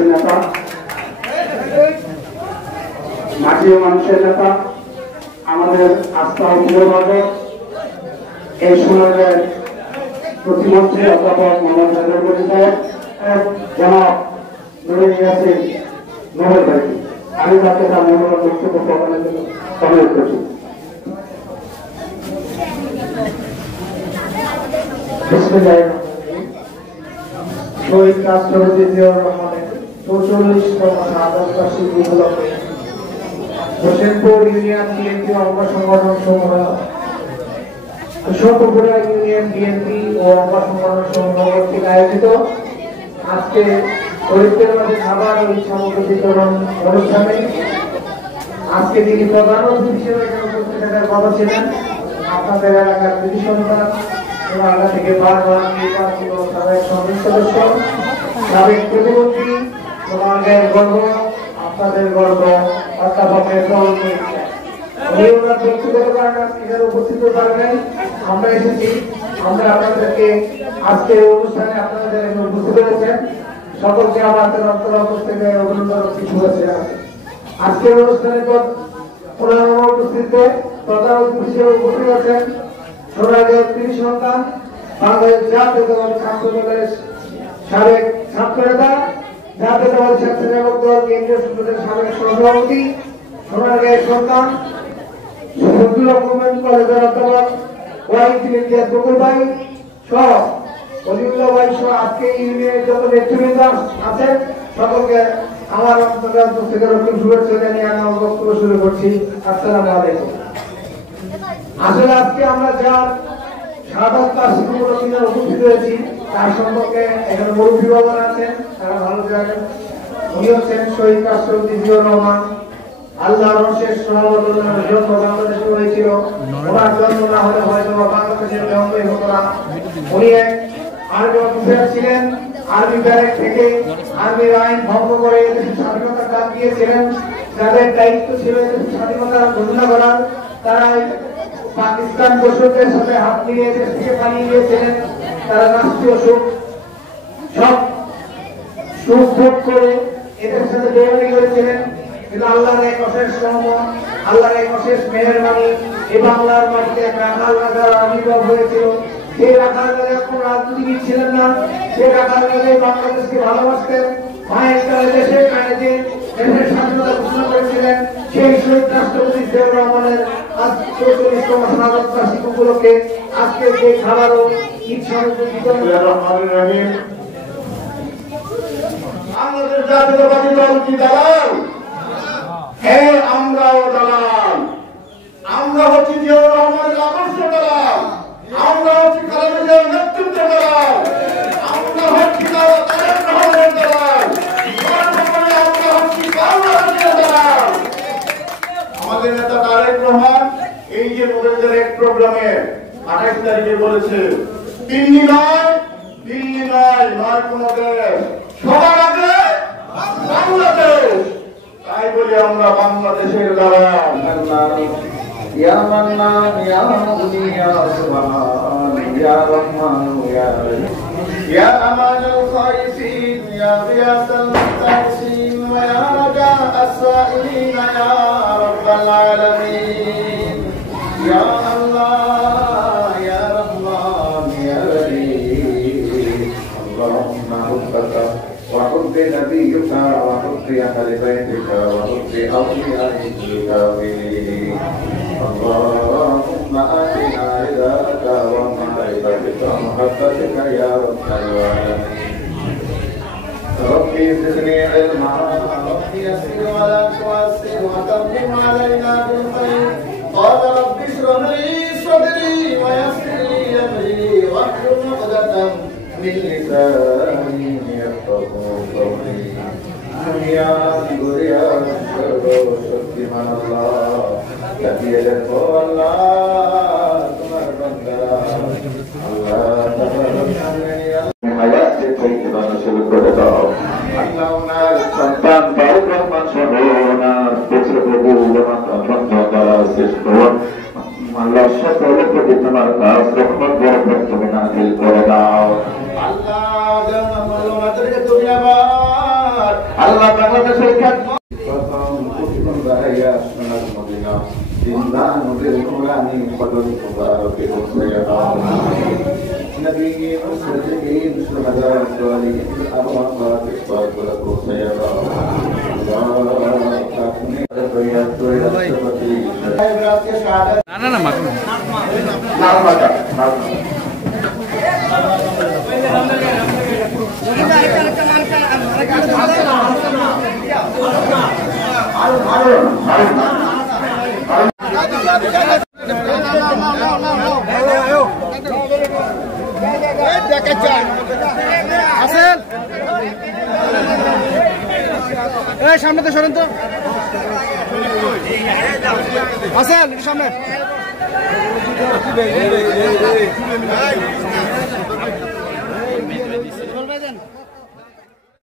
মানুষের নেতা, মাটি ও মানুষের নেতা, আমাদের আস্থা ও প্রিয়ভাজন এই সমাজের প্রতিমন্ত্রী অধ্যাপক মোহাম্মদ জাদুল সাহেব জনাব নুরুল ইয়াসিন নোবেল ভাই, আমি তাকে তার মূল্যবান বক্তব্য প্রদানের জন্য অনুরোধ করছি। শহীদ রাষ্ট্রপতি জিয়াউর রহমানের ৪৪তম শাহাদত বার্ষিকী উপলক্ষে হোসেনপুর ইউনিয়ন বিএনপি অঙ্গ সংগঠন সমূহ, হোসেনপুরা ইউনিয়ন বিএনপি ও অঙ্গ সংগঠন সমূহ কর্তৃক আয়োজিত আজকে গরিবদের মাঝে খাবার ও সামগ্রী বিতরণ অনুষ্ঠানে আজকে যিনি প্রধান অতিথি হিসেবে উপস্থিত থাকার কথা ছিলেন আপনাদের এলাকার কৃতি সন্তান এলাকা থেকে বারবার নির্বাচিত সাবেক সংসদ সদস্য, সাবেক প্রতিমন্ত্রী, সমাজের গর্ব, আপনাদের গর্ব, অধ্যাপকের ব্যক্তিগত কারণে এখানে উপস্থিত পারবেন। আমরা এসেছি, আমরা আপনাদেরকে আজকে অনুষ্ঠানে আপনাদের উপস্থিত হয়েছেন, সকলকে আমাদের অন্তর থেকে অভিনন্দন শুভেচ্ছা জানাচ্ছি। আজকের অনুষ্ঠানে উপস্থিতিতে প্রধান অতিথি হিসেবে উপস্থিত আছেন সোনাগের কৃতি সন্তান, বাংলাদেশ জাতীয়তাবাদী ছাত্র দলের সাবেক ছাত্র নেতা, জাতীয়তাবাদী স্বেচ্ছাসেবক দল কেন্দ্রীয় সংসদের সাবেক সহসভাপতি, সোনাগের সন্তান, ফজলুল গভর্নমেন্ট কলেজের অধ্যাপক ওয়াহিদ ইলিয়াস বকুল ভাই সহ অলিউল্লাহ ভাই সহ আজকে ইউনিয়নের যত নেতৃবৃন্দ আছেন সকলকে আমার অন্তর্গত থেকে রকম শুভেচ্ছা জানিয়ে আমি আমার বক্তব্য শুরু করছি। আসসালামু আলাইকুম। আসলে আজকে আমরা যার শাহাদত বার্ষিকী উপলক্ষে উপস্থিত হয়েছি তার সম্পর্কে এখানে মুরব্বী বাবা আছেন, তারা ভালো জানেন। উনি হচ্ছেন শহীদ রাষ্ট্রপতি জিয়াউর রহমান। আল্লাহর অশেষ সহমতের জন্য বাংলাদেশে হয়েছিল, ওনার জন্ম না হলে হয়তো বাংলাদেশের জন্মই হতো না। উনি এক আর্মি অফিসার ছিলেন, আর্মি ব্যারেক থেকে আর্মির আইন ভঙ্গ করে দেশের স্বাধীনতার ডাক দিয়েছিলেন। যাদের দায়িত্ব ছিল দেশের স্বাধীনতার ঘোষণা করার, তারা পাকিস্তান দোসরদের সাথে হাত মিলিয়ে দেশ থেকে পালিয়ে গিয়েছিলেন। তারা রাষ্ট্রীয় সব সুখ ভোগ করে এদের সাথে বেয়ানি করেছিলেন। কিন্তু আল্লাহর এক অশেষ রহমত, আল্লাহর এক অশেষ মেহেরবানি এই বাংলার মাটিতে এক রাখাল রাজার আবির্ভাব হয়েছিল। সেই রাখাল রাজা কোন রাজনীতিবিদ ছিলেন না, সেই রাখাল রাজা বাংলাদেশকে ভালোবাসতেন, মায়ের কালে দেশের কানে যে দেশের স্বাধীনতা ঘোষণা করেছিলেন। সেই শহীদ রাষ্ট্রপতি জিয়াউর রহমানের আজ ৪৪তম শাহাদত বার্ষিকী উপলক্ষে আজকে যে খাবার ও ঈদ সামগ্রী বিতরণ আমাদের জাতীয়তাবাদী দল কি দালাল? হ্যাঁ, আমরাও দালাল। আমরা হচ্ছি জিয়াউর রহমানের আদর্শ দালাল, আমরা হচ্ছি খালেদা জিয়ার নেতৃত্ব দালাল, আমরা হচ্ছি তারেক রহমানের দালাল, আমরা হচ্ছি বাংলাদেশের দালাল। আমাদের নেতা তারেক রহমান এই যে নোবেলের এক প্রোগ্রামে 28 তারিখে বলেছে, দিল্লি নয়, দিল্লি নয়, নয় কোন দেশ, সবার আগে বাংলাদেশ। তাই বলি আমরা বাংলাদেশের দালাল। ইয়া মান্নান ইয়া মুগনি ইয়া সুবহান ইয়া রহমান ইয়া রহিম ইয়া আমানুল খাইফিন ইয়া গিয়াসাল মুস্তাগফিরিন ওয়া ইয়া রাজা as-sa'ilin ইয়া রাব্বাল আলামিন ইয়া আল্লাহ ইয়া রহমান ইয়া রহিম আল্লাহুম্মা হুব্বাকা وحب نبيك وحب أهل بيتك وحب أوليائك الكاملين اللهم آتنا رضاك ومعرفتك ومحبتك يا رب العالمين ربي زدني علما ربي يسر ولا تعسر وتمم علينا بالخير قال رب اشرح لي صدري ويسر لي أمري واحلل عقدة من لساني يفقهوا قولي দুনিয়ার দুনিয়ার সর্বশক্তিমান আল্লাহ তাকিয়ে দেখো আল্লাহ তোমার বান্দা আল্লাহ হায়াতে থেকে মানুষের করে দাও আল্লাহ ওনার সন্তান তারেক রহমান সহ ওনার পুত্রবধূ তারা শেষ করুন আল্লাহ সকলের প্রতি তোমার কাজ রহমত বরকত তুমি নাযিল করে দাও আল্লাহ আল্লাহ বাংলাদেশের نبيين والصديقين الشهداء والصالحين الأرواحات الصالحة والسيئات সামনে তো সরেন তো আসেন সামনে